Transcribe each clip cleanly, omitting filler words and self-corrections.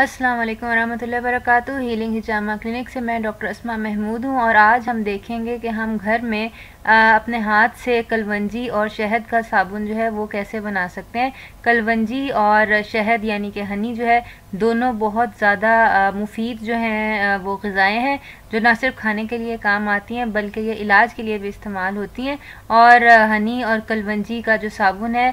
अस्सलाम वालेकुम वरहमतुल्लाहि वबरकातुहू। हीलिंग हिजामा क्लिनिक से मैं डॉक्टर अस्मा महमूद हूँ और आज हम देखेंगे कि हम घर में अपने हाथ से कलवंजी और शहद का साबुन जो है वो कैसे बना सकते हैं। कलवंजी और शहद यानी कि हनी जो है दोनों बहुत ज़्यादा मुफीद जो हैं वो ग़िज़ाएँ हैं जो ना सिर्फ खाने के लिए काम आती हैं बल्कि ये इलाज के लिए भी इस्तेमाल होती हैं। और हनी और कलवंजी का जो साबुन है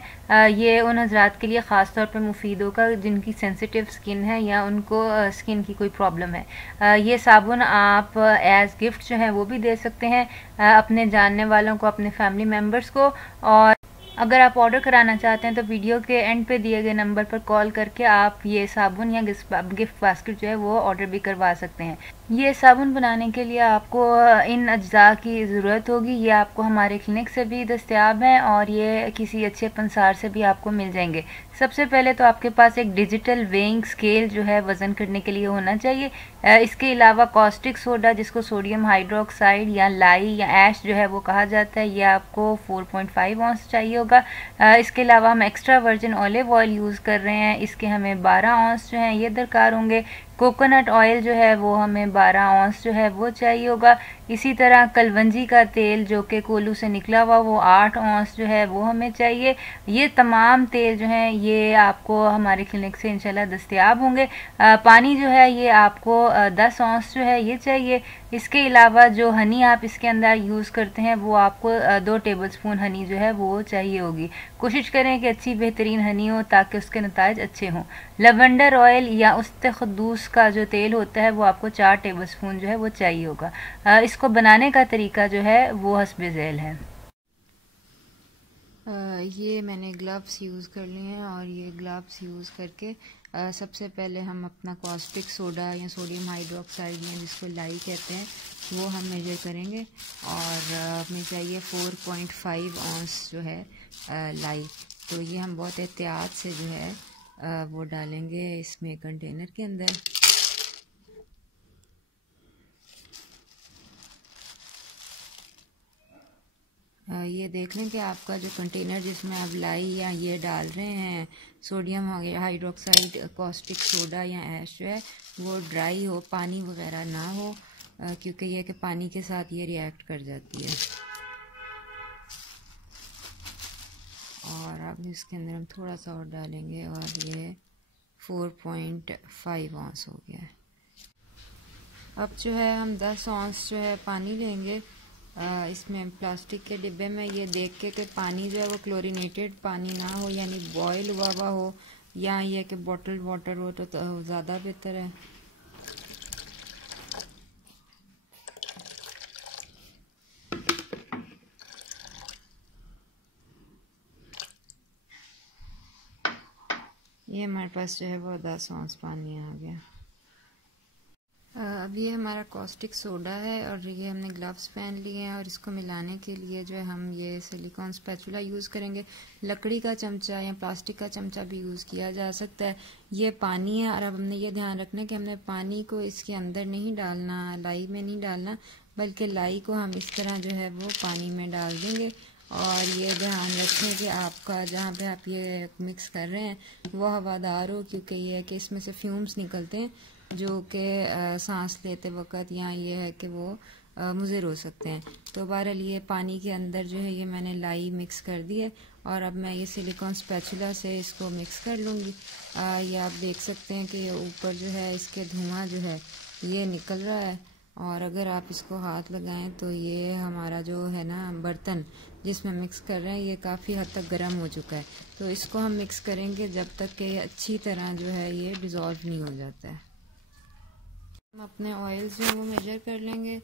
ये उन हज़रात के लिए ख़ास तौर पर मुफीद होगा जिनकी सेंसिटिव स्किन है या उनको स्किन की कोई प्रॉब्लम है। ये साबुन आप एज गिफ्ट जो है वो भी दे सकते हैं अपने जानने वालों को, अपने फैमिली मेम्बर्स को। और अगर आप ऑर्डर कराना चाहते हैं तो वीडियो के एंड पे दिए गए नंबर पर कॉल करके आप ये साबुन या गिफ्ट बास्केट जो है वो ऑर्डर भी करवा सकते हैं। ये साबुन बनाने के लिए आपको इन अज्जा की ज़रूरत होगी। ये आपको हमारे क्लिनिक से भी दस्तयाब हैं और ये किसी अच्छे पंसार से भी आपको मिल जाएंगे। सबसे पहले तो आपके पास एक डिजिटल वेइंग स्केल जो है वज़न करने के लिए होना चाहिए। इसके अलावा कॉस्टिक सोडा जिसको सोडियम हाइड्रोक्साइड या लाई या ऐश जो है वो कहा जाता है, ये आपको 4.5 ऑन्स चाहिए होगा। इसके अलावा हम extra virgin olive oil use कर रहे हैं, इसके हमें 12 ऑन्स जो हैं ये दरकार होंगे। कोकोनट ऑयल जो है वो हमें 12 ऑन्स जो है वो चाहिए होगा। इसी तरह कलवंजी का तेल जो कि कोल्हू से निकला हुआ वो 8 ऑन्स जो है वो हमें चाहिए। ये तमाम तेल जो हैं ये आपको हमारे क्लिनिक से इंशाल्लाह दस्तयाब होंगे। पानी जो है ये आपको 10 ऑन्स जो है ये चाहिए। इसके अलावा जो हनी आप इसके अंदर यूज़ करते हैं वो आपको 2 टेबल स्पून हनी जो है वो चाहिए होगी। कोशिश करें कि अच्छी बेहतरीन हनी हो ताकि उसके नताइज अच्छे हों। लवेंडर ऑयल या उस्ते खद्दूस का जो तेल होता है वो आपको 4 टेबल स्पून जो है वो चाहिए होगा। इसको बनाने का तरीका जो है वो हस्बे ज़ैल है। ये मैंने ग्लव्स यूज़ कर लिए हैं और ये ग्लव्स यूज़ करके सबसे पहले हम अपना कॉस्टिक सोडा या सोडियम हाइड्रोक्साइड या जिसको लाई कहते हैं वो हम मेजर करेंगे और हमें चाहिए 4.5 ऑन्स जो है लाई। तो ये हम बहुत एहतियात से जो है वो डालेंगे इसमें कंटेनर के अंदर। ये देख लें कि आपका जो कंटेनर जिसमें आप लाई या ये डाल रहे हैं सोडियम हाइड्रोक्साइड कॉस्टिक सोडा या ऐश जो है वो ड्राई हो, पानी वगैरह ना हो, क्योंकि ये कि पानी के साथ ये रिएक्ट कर जाती है। और अब इसके अंदर हम थोड़ा सा और डालेंगे और ये 4.5 ऑन्स हो गया है। अब जो है हम 10 ऑन्स जो है पानी लेंगे इसमें प्लास्टिक के डिब्बे में। ये देख के कि पानी जो है वो क्लोरीनेटेड पानी ना हो यानी बॉयल हुआ हुआ हो या ये कि बॉटल वाटर हो तो ज़्यादा बेहतर है। ये हमारे पास जो है वो 10 ऑन्स पानी आ गया। अब ये हमारा कॉस्टिक सोडा है और ये हमने ग्लव्स पहन लिए हैं और इसको मिलाने के लिए जो है हम ये सिलिकॉन स्पैचुला यूज़ करेंगे। लकड़ी का चमचा या प्लास्टिक का चमचा भी यूज़ किया जा सकता है। ये पानी है और अब हमने ये ध्यान रखना है कि हमने पानी को इसके अंदर नहीं डालना, लाई में नहीं डालना, बल्कि लाई को हम इस तरह जो है वो पानी में डाल देंगे। और ये ध्यान रखें कि आपका जहाँ पे आप ये मिक्स कर रहे हैं वो हवादार हो, क्योंकि ये है कि इसमें से फ्यूम्स निकलते हैं जो कि सांस लेते वक्त या ये है कि वो मुज़िर हो सकते हैं। तो बहरहाल ये पानी के अंदर जो है ये मैंने लाई मिक्स कर दी है और अब मैं ये सिलिकॉन स्पैचुला से इसको मिक्स कर लूँगी। ये आप देख सकते हैं कि ये ऊपर जो है इसके धुआं जो है ये निकल रहा है और अगर आप इसको हाथ लगाएं तो ये हमारा जो है ना बर्तन जिसमें मिक्स कर रहे हैं ये काफ़ी हद तक गर्म हो चुका है। तो इसको हम मिक्स करेंगे जब तक कि अच्छी तरह जो है ये डिज़ोल्व नहीं हो जाता है। हम अपने ऑयल्स जो है वो मेजर कर लेंगे।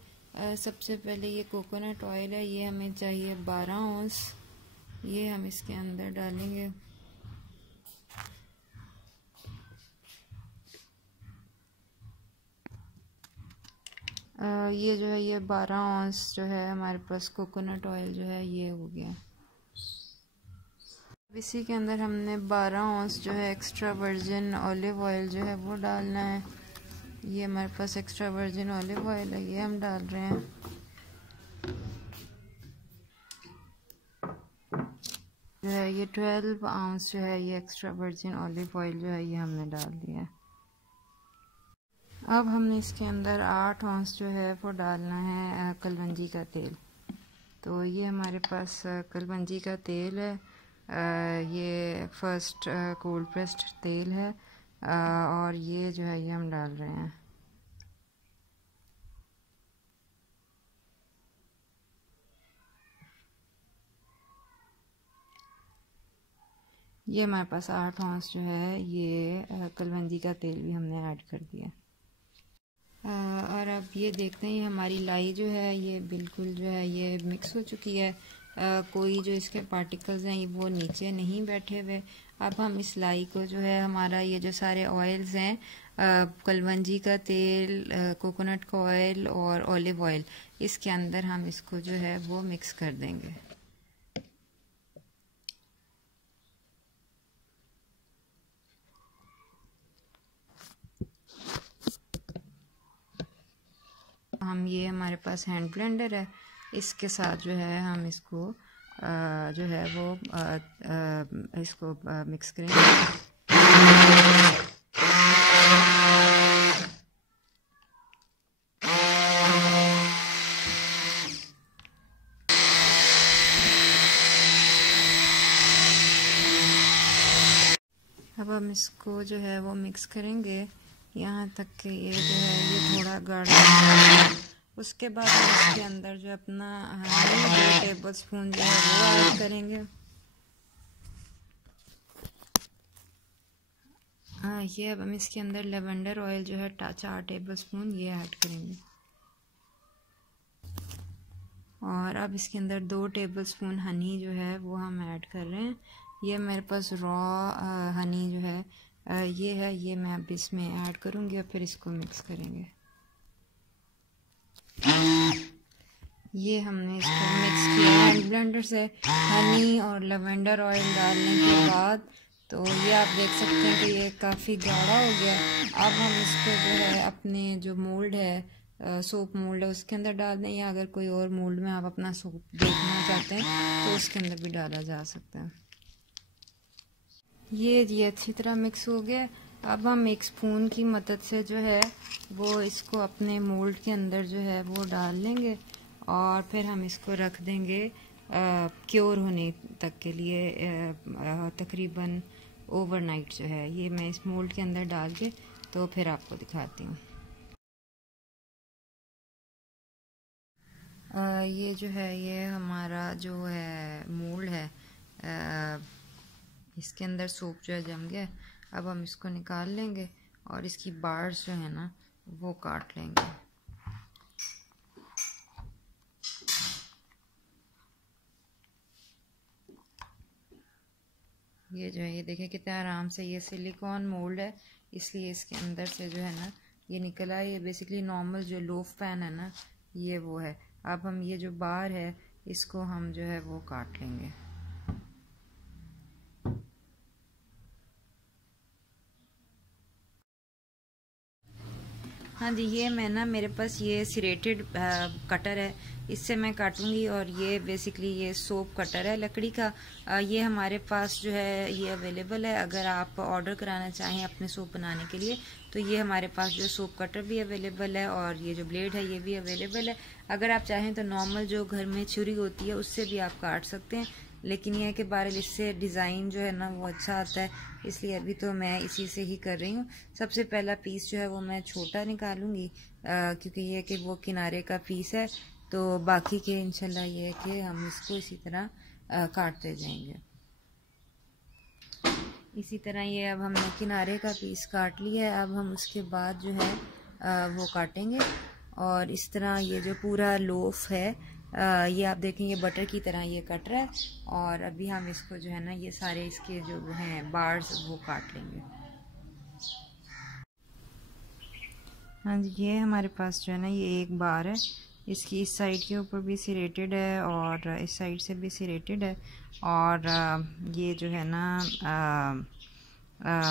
सबसे पहले ये कोकोनट ऑयल है, ये हमें चाहिए 12 ऑन्स। ये हम इसके अंदर डालेंगे। ये जो है ये 12 ऑन्स जो है हमारे पास कोकोनट ऑयल जो है ये हो गया। इसी के अंदर हमने 12 ऑन्स जो है एक्स्ट्रा वर्जिन ऑलिव ऑयल जो है वो डालना है। ये हमारे पास एक्स्ट्रा वर्जिन ऑलिव ऑयल है, ये हम डाल रहे हैं। जो है ये 12 आउंस जो है ये एक्स्ट्रा वर्जिन ऑलिव ऑयल जो है ये हमने डाल दिया है। अब हमने इसके अंदर 8 औंस जो है वो डालना है कलवंजी का तेल। तो ये हमारे पास कलवंजी का तेल है। ये फर्स्ट कोल्ड प्रेस्ड तेल है और ये जो है ये हम डाल रहे हैं। ये हमारे पास 8 औंस जो है ये कलवंजी का तेल भी हमने ऐड कर दिया। और अब ये देखते हैं हमारी लाई जो है ये बिल्कुल जो है ये मिक्स हो चुकी है। कोई जो इसके पार्टिकल्स हैं वो नीचे नहीं बैठे हुए। अब हम इस लाई को जो है हमारा ये जो सारे ऑयल्स हैं कलवंजी का तेल, कोकोनट का ऑयल और ऑलिव ऑयल, इसके अंदर हम इसको जो है वो मिक्स कर देंगे। हम ये हमारे पास हैंड ब्लेंडर है, इसके साथ जो है हम इसको जो है वो इसको मिक्स करेंगे। अब हम इसको जो है वो मिक्स करेंगे यहाँ तक कि ये जो है ये थोड़ा गाढ़ा। उसके बाद हम इसके अंदर जो अपना 2 टेबल स्पून जो है वो ऐड करेंगे। ये अब हम इसके अंदर लेवेंडर ऑयल जो है 4 टेबल स्पून ये ऐड करेंगे। और अब इसके अंदर 2 टेबल स्पून हनी जो है वो हम ऐड कर रहे हैं। ये मेरे पास रॉ हनी जो है ये है, ये मैं अब इसमें ऐड करूँगी और फिर इसको मिक्स करेंगे। ये हमने इसको मिक्स किया हैंड ब्लेंडर से हनी और लेवेंडर ऑयल डालने के बाद। तो ये आप देख सकते हैं कि ये काफ़ी गाढ़ा हो गया। अब हम इसको जो है अपने जो मोल्ड है सोप मोल्ड है उसके अंदर डाल दें, या अगर कोई और मोल्ड में आप अपना सोप देखना चाहते हैं तो उसके अंदर भी डाला जा सकता है। ये अच्छी तरह मिक्स हो गया। अब हम एक स्पून की मदद से जो है वो इसको अपने मोल्ड के अंदर जो है वो डाल लेंगे और फिर हम इसको रख देंगे क्योर होने तक के लिए, तकरीबन ओवरनाइट जो है। ये मैं इस मोल्ड के अंदर डाल के तो फिर आपको दिखाती हूँ। ये जो है ये हमारा जो है मोल्ड है, इसके अंदर सूप जो है जम गया। अब हम इसको निकाल लेंगे और इसकी बार्स जो है ना वो काट लेंगे। ये जो है ये देखें कितना आराम से, ये सिलिकॉन मोल्ड है इसलिए इसके अंदर से जो है ना ये निकल आया। ये बेसिकली नॉर्मल जो लोफ पैन है ना ये वो है। अब हम ये जो बार है इसको हम जो है वो काट लेंगे। हाँ जी, ये मैं ना मेरे पास ये सिरेटेड कटर है, इससे मैं काटूंगी। और ये बेसिकली ये सोप कटर है लकड़ी का। ये हमारे पास जो है ये अवेलेबल है। अगर आप ऑर्डर कराना चाहें अपने सोप बनाने के लिए तो ये हमारे पास जो सोप कटर भी अवेलेबल है और ये जो ब्लेड है ये भी अवेलेबल है। अगर आप चाहें तो नॉर्मल जो घर में छुरी होती है उससे भी आप काट सकते हैं, लेकिन यह है कि बार इससे डिज़ाइन जो है ना वो अच्छा आता है, इसलिए अभी तो मैं इसी से ही कर रही हूँ। सबसे पहला पीस जो है वो मैं छोटा निकालूंगी क्योंकि ये कि वो किनारे का पीस है। तो बाकी के इंशाल्लाह ये है कि हम इसको इसी तरह काटते जाएंगे। इसी तरह ये अब हमने किनारे का पीस काट लिया है। अब हम उसके बाद जो है वो काटेंगे और इस तरह ये जो पूरा लोफ है ये आप देखें ये बटर की तरह ये कट रहा है। और अभी हम इसको जो है ना ये सारे इसके जो हैं बार्स वो काट लेंगे। हाँ जी, ये हमारे पास जो है ना ये एक बार है, इसकी इस साइड के ऊपर भी सिरेटेड है और इस साइड से भी सिरेटेड है। और ये जो है ना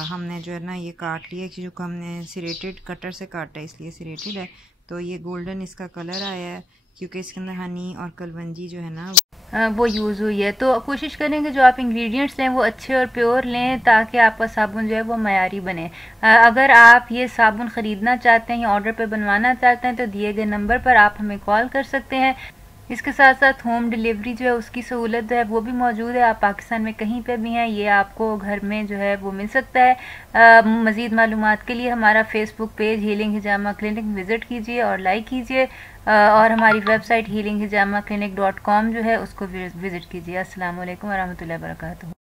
हमने जो है ना ये काट लिया क्योंकि हमने सिरेटेड कटर से काटा है इसलिए सिरेटेड है। तो ये गोल्डन इसका कलर आया है क्योंकि इसके अंदर हनी और कलवंजी जो है ना वो यूज़ हुई है। तो कोशिश करें कि जो आप इंग्रेडिएंट्स लें वो अच्छे और प्योर लें, ताकि आपका साबुन जो है वो मयारी बने। अगर आप ये साबुन ख़रीदना चाहते हैं या ऑर्डर पे बनवाना चाहते हैं तो दिए गए नंबर पर आप हमें कॉल कर सकते हैं। इसके साथ साथ होम डिलीवरी जो है उसकी सहूलत जो है वो भी मौजूद है। आप पाकिस्तान में कहीं पे भी हैं, ये आपको घर में जो है वो मिल सकता है। मज़ीद मालूमात के लिए हमारा फेसबुक पेज हीलिंग हिजामा क्लिनिक विज़िट कीजिए और लाइक कीजिए, और हमारी वेबसाइट healinghijamaklinik.com जो है उसको विज़िट कीजिए। अस्सलाम वालेकुम वरहमतुल्लाहि वबरकातुहू।